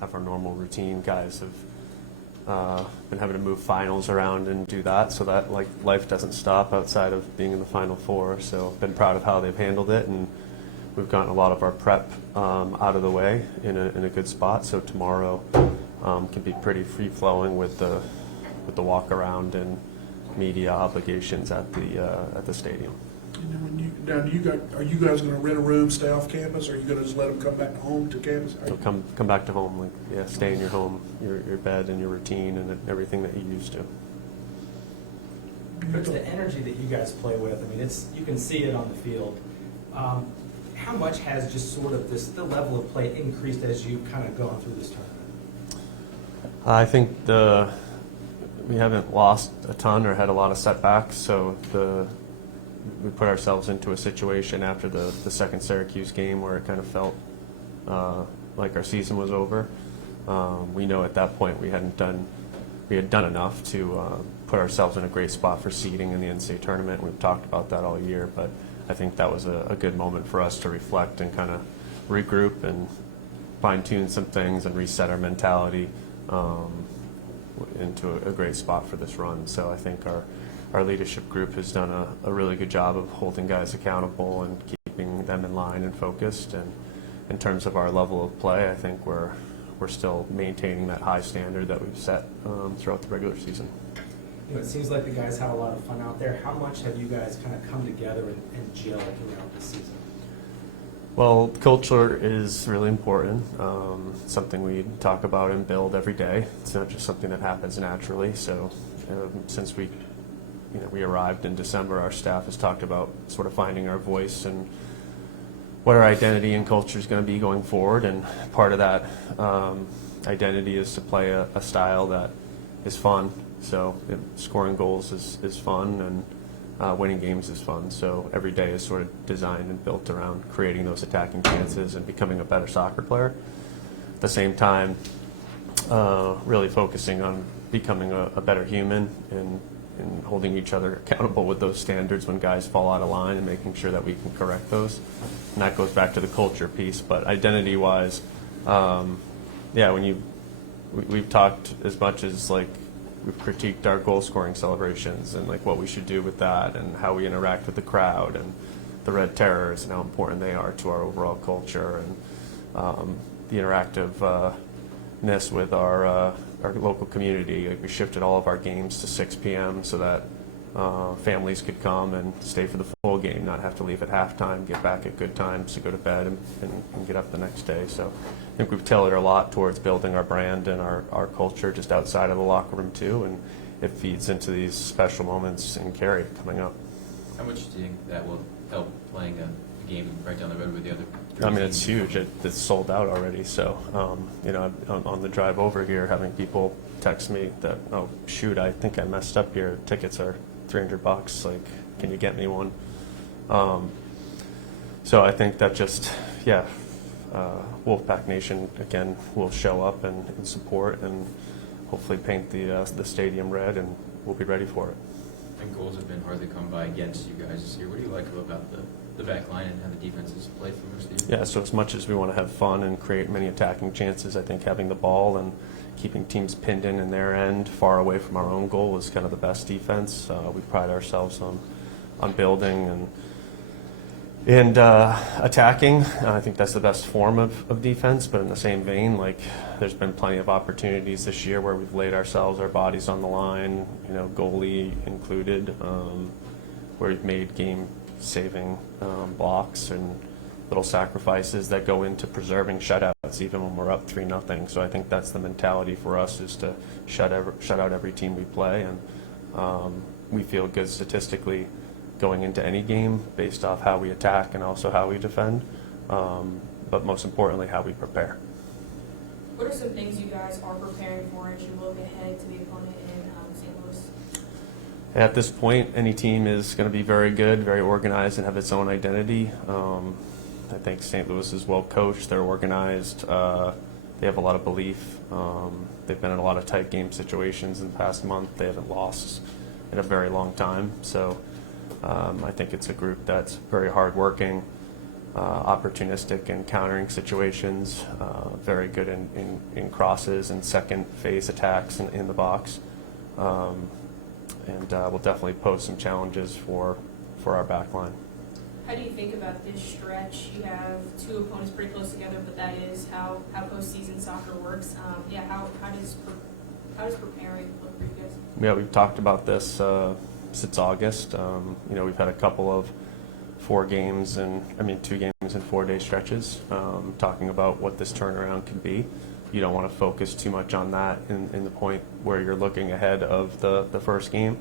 have our normal routine. Guys have been having to move finals around and do that, so that like life doesn't stop outside of being in the Final Four. So been proud of how they've handled it, and we've gotten a lot of our prep out of the way in a good spot. So tomorrow can be pretty free flowing with the walk around and media obligations at the stadium. And then are you guys going to rent a room, stay off campus, or are you going to just let them come back home to campus? So come back to home, like stay in your home, your bed and your routine and everything that you used to. But the energy that you guys play with, I mean, you can see it on the field. How much has just sort of the level of play increased as you've kind of gone through this tournament? I think we haven't lost a ton or had a lot of setbacks, so we put ourselves into a situation after the second Syracuse game where it kind of felt like our season was over. We know at that point we had done enough to put ourselves in a great spot for seeding in the NCAA tournament. We've talked about that all year, but I think that was a good moment for us to reflect and kind of regroup and fine-tune some things and reset our mentality into a great spot for this run. So I think our leadership group has done a really good job of holding guys accountable and keeping them in line and focused. And in terms of our level of play, I think we're still maintaining that high standard that we've set throughout the regular season. You know, it seems like the guys have a lot of fun out there. How much have you guys kind of come together and gel throughout the season? Well, culture is really important. Something we talk about and build every day. It's not just something that happens naturally. So since we arrived in December, our staff has talked about sort of finding our voice and what our identity and culture is going to be going forward. And part of that identity is to play a style that is fun. So scoring goals is fun, and winning games is fun. So every day is sort of designed and built around creating those attacking chances and becoming a better soccer player. At the same time, really focusing on becoming a better human and holding each other accountable with those standards when guys fall out of line and making sure that we can correct those. And that goes back to the culture piece. But identity-wise, we've talked as much as like we've critiqued our goal-scoring celebrations and like what we should do with that and how we interact with the crowd and the Red Terrors and how important they are to our overall culture and the interactiveness with our local community. Like we shifted all of our games to 6 p.m. so that families could come and stay for the full game, not have to leave at halftime, get back at good times to go to bed and get up the next day. So I think we've tailored a lot towards building our brand and our culture just outside of the locker room too, and it feeds into these special moments in Cary coming up. How much do you think that will help playing a game right down the road with the other? I mean, it's huge. It's sold out already. So, on the drive over here, having people text me that, oh, shoot, I think I messed up here. Tickets are $300. Like, can you get me one? So I think that just, Wolfpack Nation, again, will show up and support and hopefully paint the stadium red, and we'll be ready for it. And goals have been hard to come by against you guys this year. What do you like about the back line and how the defenses play for most of the year? Yeah, so as much as we want to have fun and create many attacking chances, I think having the ball and keeping teams pinned in their end far away from our own goal is kind of the best defense. We pride ourselves on building and attacking. I think that's the best form of defense, but in the same vein, like there's been plenty of opportunities this year where we've laid our bodies on the line, goalie included, where we've made game-saving blocks and little sacrifices that go into preserving shutouts even when we're up 3-0. So I think that's the mentality for us, is to shut out every team we play, and we feel good statistically going into any game based off how we attack and also how we defend, but most importantly how we prepare. What are some things you guys are preparing for as you look ahead to the opponent in St. Louis? At this point, any team is going to be very good, very organized, and have its own identity. I think St. Louis is well coached. They're organized. They have a lot of belief. They've been in a lot of tight game situations in the past month. They haven't lost in a very long time. So I think it's a group that's very hardworking, opportunistic in countering situations, very good in crosses and second phase attacks in the box. And will definitely pose some challenges for our back line. How do you think about this stretch? You have two opponents pretty close together, but that is how postseason soccer works. How does preparing look for you guys? Yeah, we've talked about this since August. We've had a couple of 2 games in 4-day stretches, talking about what this turnaround can be. You don't want to focus too much on that in the point where you're looking ahead of the first game.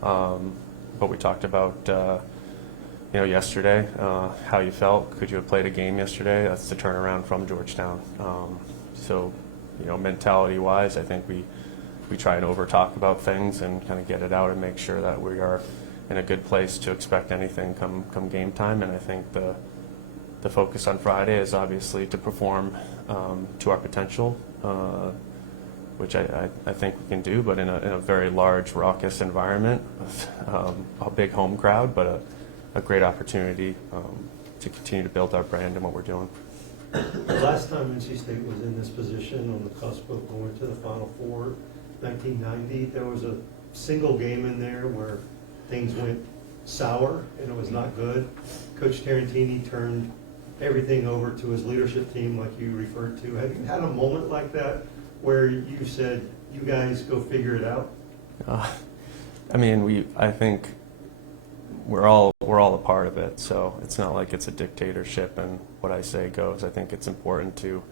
But we talked about yesterday how you felt. Could you have played a game yesterday? That's the turnaround from Georgetown. So mentality-wise, I think we try and over-talk about things and kind of get it out and make sure that we are in a good place to expect anything come game time. And I think the focus on Friday is obviously to perform to our potential, which I think we can do, but in a very large, raucous environment, a big home crowd, but a great opportunity to continue to build our brand and what we're doing. The last time NC State was in this position on the cusp of going to the Final Four, 1990, there was a single game in there where things went sour and it was not good. Coach Tarantini turned everything over to his leadership team like you referred to. Have you had a moment like that where you said, you guys go figure it out? I think we're all a part of it, so it's not like it's a dictatorship and what I say goes. I think it's important to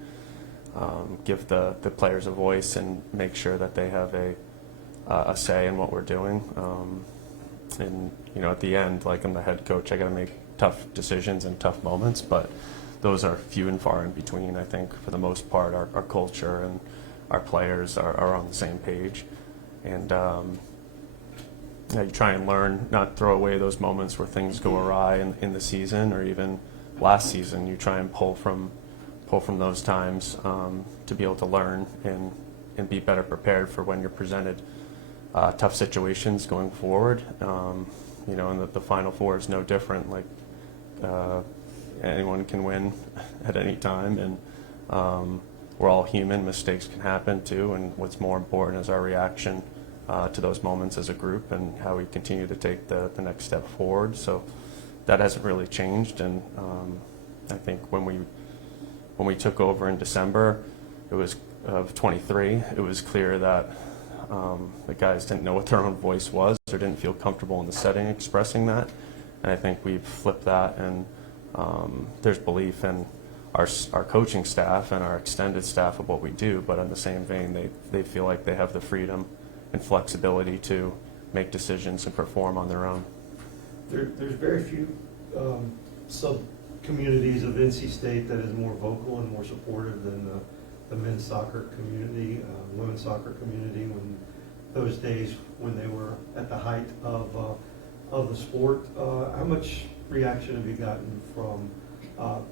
give the players a voice and make sure that they have a say in what we're doing. And at the end, like I'm the head coach, I got to make tough decisions and tough moments, but those are few and far in between. I think for the most part, our culture and our players are on the same page, and you try and learn, not throw away those moments where things go awry in the season or even last season. You try and pull from those times to be able to learn and be better prepared for when you're presented tough situations going forward. And the Final Four is no different. Like anyone can win at any time, and we're all human. Mistakes can happen too, and what's more important is our reaction to those moments as a group and how we continue to take the next step forward. So that hasn't really changed, and I think when we took over in December, it was of 23. It was clear that the guys didn't know what their own voice was or didn't feel comfortable in the setting expressing that, and I think we've flipped that, and there's belief in our coaching staff and our extended staff of what we do, but in the same vein, they feel like they have the freedom and flexibility to make decisions and perform on their own. There's very few sub-communities of NC State that is more vocal and more supportive than the men's soccer community, women's soccer community, when those days when they were at the height of the sport. How much reaction have you gotten from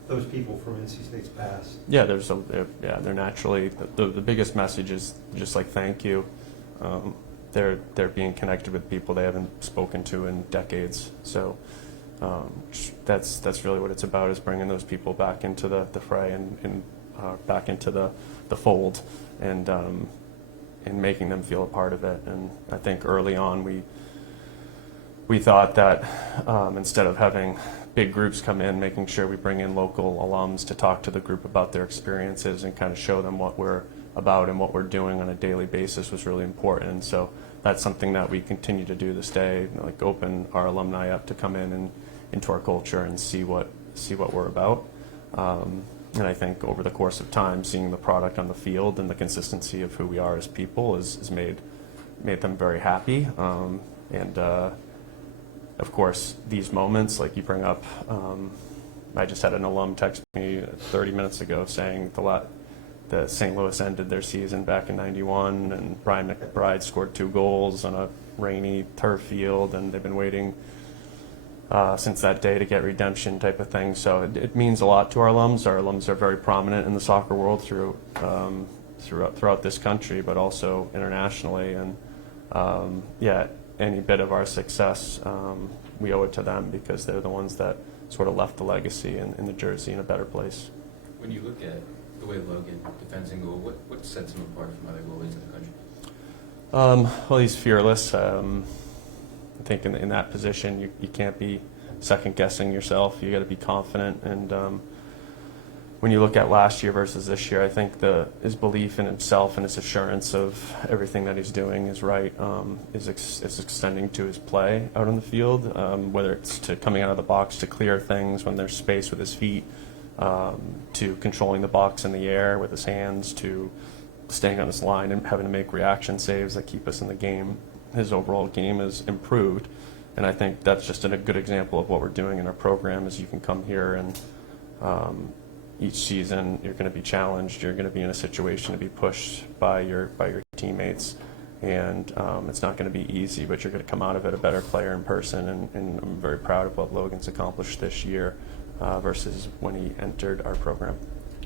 those people from NC State's past? Yeah, they're naturally, the biggest message is just like thank you. They're being connected with people they haven't spoken to in decades. So that's really what it's about, is bringing those people back into the fray and back into the fold, and making them feel a part of it. And I think early on we thought that instead of having big groups come in, making sure we bring in local alums to talk to the group about their experiences and kind of show them what we're about and what we're doing on a daily basis was really important. And so that's something that we continue to do this day, like open our alumni up to come in and into our culture and see what we're about. And I think over the course of time, seeing the product on the field and the consistency of who we are as people has made them very happy. Of course, these moments, like you bring up, I just had an alum text me 30 minutes ago saying the St. Louis ended their season back in '91, and Brian McBride scored 2 goals on a rainy turf field, and they've been waiting since that day to get redemption, type of thing. So it means a lot to our alums. Our alums are very prominent in the soccer world throughout this country, but also internationally. And any bit of our success, we owe it to them, because they're the ones that sort of left the legacy in the jersey in a better place. When you look at the way Logan defends and goal, what sets him apart from other goalies in the country? Well, he's fearless. I think in that position, you can't be second-guessing yourself. You got to be confident. And when you look at last year versus this year, I think his belief in himself and his assurance of everything that he's doing is right is extending to his play out on the field, whether it's to coming out of the box to clear things when there's space with his feet, to controlling the box in the air with his hands, to staying on his line and having to make reaction saves that keep us in the game. His overall game has improved, and I think that's just a good example of what we're doing in our program. Is you can come here and each season you're going to be challenged. You're going to be in a situation to be pushed by your teammates, and it's not going to be easy. But you're going to come out of it a better player in person. And I'm very proud of what Logan's accomplished this year versus when he entered our program.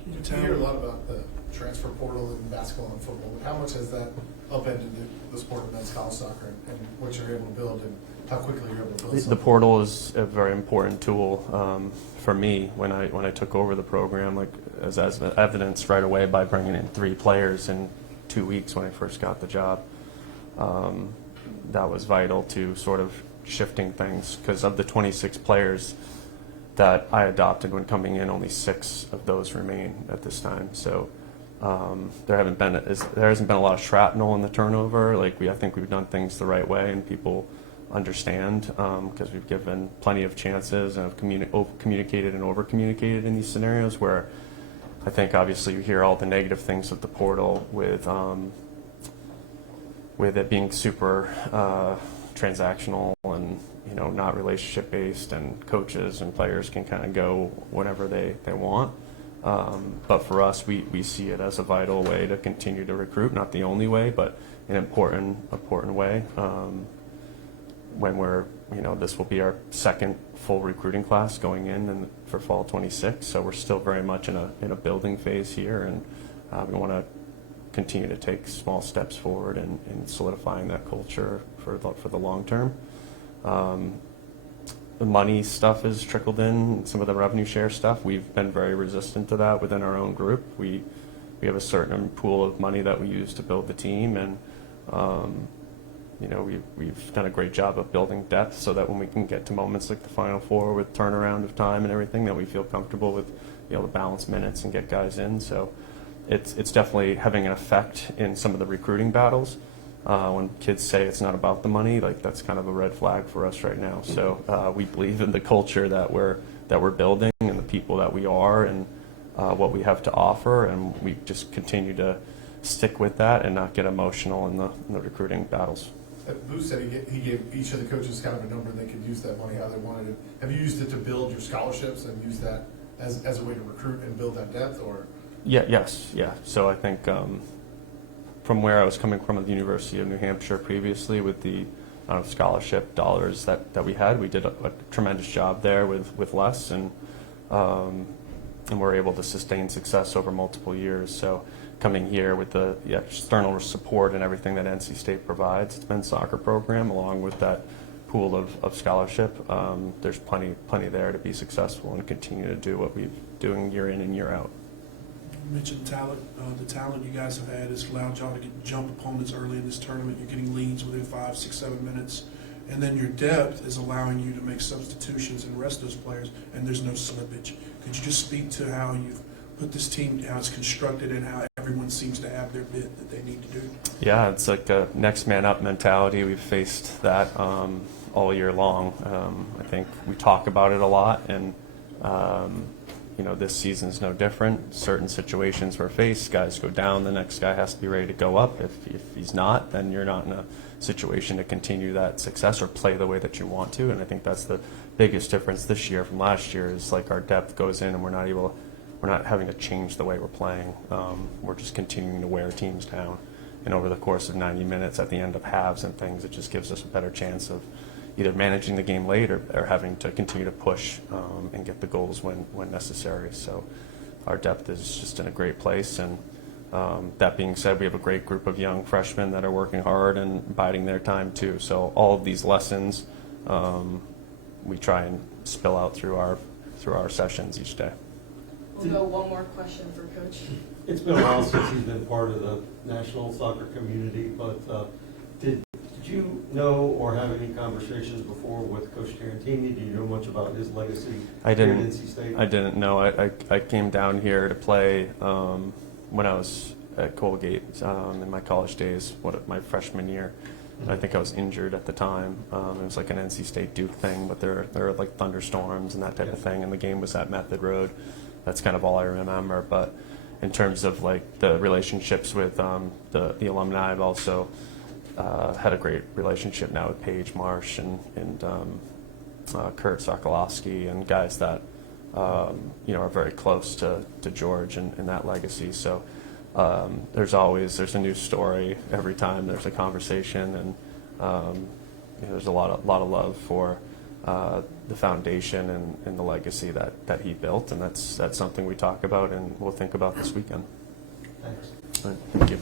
You hear a lot about the transfer portal in basketball and football, but how much has that upended the sport of men's college soccer and what you're able to build and how quickly you're able to build something? The portal is a very important tool for me when I took over the program, like as evidenced right away by bringing in 3 players in 2 weeks when I first got the job. That was vital to sort of shifting things, because of the 26 players that I adopted when coming in, only 6 of those remain at this time. So there hasn't been a lot of shrapnel in the turnover. I think we've done things the right way, and people understand because we've given plenty of chances and have communicated and over-communicated in these scenarios where I think obviously you hear all the negative things with the portal with it being super transactional and not relationship based, and coaches and players can kind of go whatever they want. But for us, we see it as a vital way to continue to recruit, not the only way, but an important way. When we're, this will be our second full recruiting class going in for fall 26, so we're still very much in a building phase here, and we want to continue to take small steps forward in solidifying that culture for the long term. The money stuff has trickled in, some of the revenue share stuff. We've been very resistant to that within our own group. We have a certain pool of money that we use to build the team, and we've done a great job of building depth so that when we can get to moments like the Final Four with turnaround of time and everything, that we feel comfortable with being able to balance minutes and get guys in. So it's definitely having an effect in some of the recruiting battles. When kids say it's not about the money, that's kind of a red flag for us right now. So we believe in the culture that we're building and the people that we are and what we have to offer, and we just continue to stick with that and not get emotional in the recruiting battles. Boo said he gave each of the coaches kind of a number they could use that money how they wanted it. Have you used it to build your scholarships and use that as a way to recruit and build that depth, or? Yes. So I think from where I was coming from at the University of New Hampshire previously with the amount of scholarship dollars that we had, we did a tremendous job there with less, and we're able to sustain success over multiple years. So coming here with the external support and everything that NC State provides, its men's soccer program, along with that pool of scholarship, there's plenty there to be successful and continue to do what we're doing year in and year out. You mentioned talent. The talent you guys have had has allowed y'all to jump opponents early in this tournament. You're getting leads within 5, 6, 7 minutes. And then your depth is allowing you to make substitutions and rest those players, and there's no slippage. Could you just speak to how you've put this team, how it's constructed, and how everyone seems to have their bit that they need to do? Yeah, it's like a next man up mentality. We've faced that all year long. I think we talk about it a lot, and this season's no different. Certain situations we're faced, guys go down, the next guy has to be ready to go up. If he's not, then you're not in a situation to continue that success or play the way that you want to. And I think that's the biggest difference this year from last year is our depth goes in and we're not having to change the way we're playing. We're just continuing to wear teams down. And over the course of 90 minutes at the end of halves and things, it just gives us a better chance of either managing the game late or having to continue to push and get the goals when necessary. So our depth is just in a great place. And that being said, we have a great group of young freshmen that are working hard and biding their time too. So all of these lessons we try and spill out through our through our sessions each day. We'll go one more question for Coach. It's been a while since he's been part of the national soccer community, but did you know or have any conversations before with Coach Tarantini? Do you know much about his legacy I here didn't. at NC State? I didn't know. I came down here to play when I was at Colgate in my college days, my freshman year. I think I was injured at the time. It was like an NC State Duke thing, but there were like thunderstorms and that type of thing, and the game was at Method Road. That's kind of all I remember. But in terms of like the relationships with the alumni, I've also had a great relationship now with Paige Marsh and Kurt Sokolowski and guys that are very close to George and that legacy. So there's a new story every time there's a conversation, and there's a lot of love for the foundation and the legacy that he built, and that's something we talk about and we'll think about this weekend. Thanks. All right, thank you.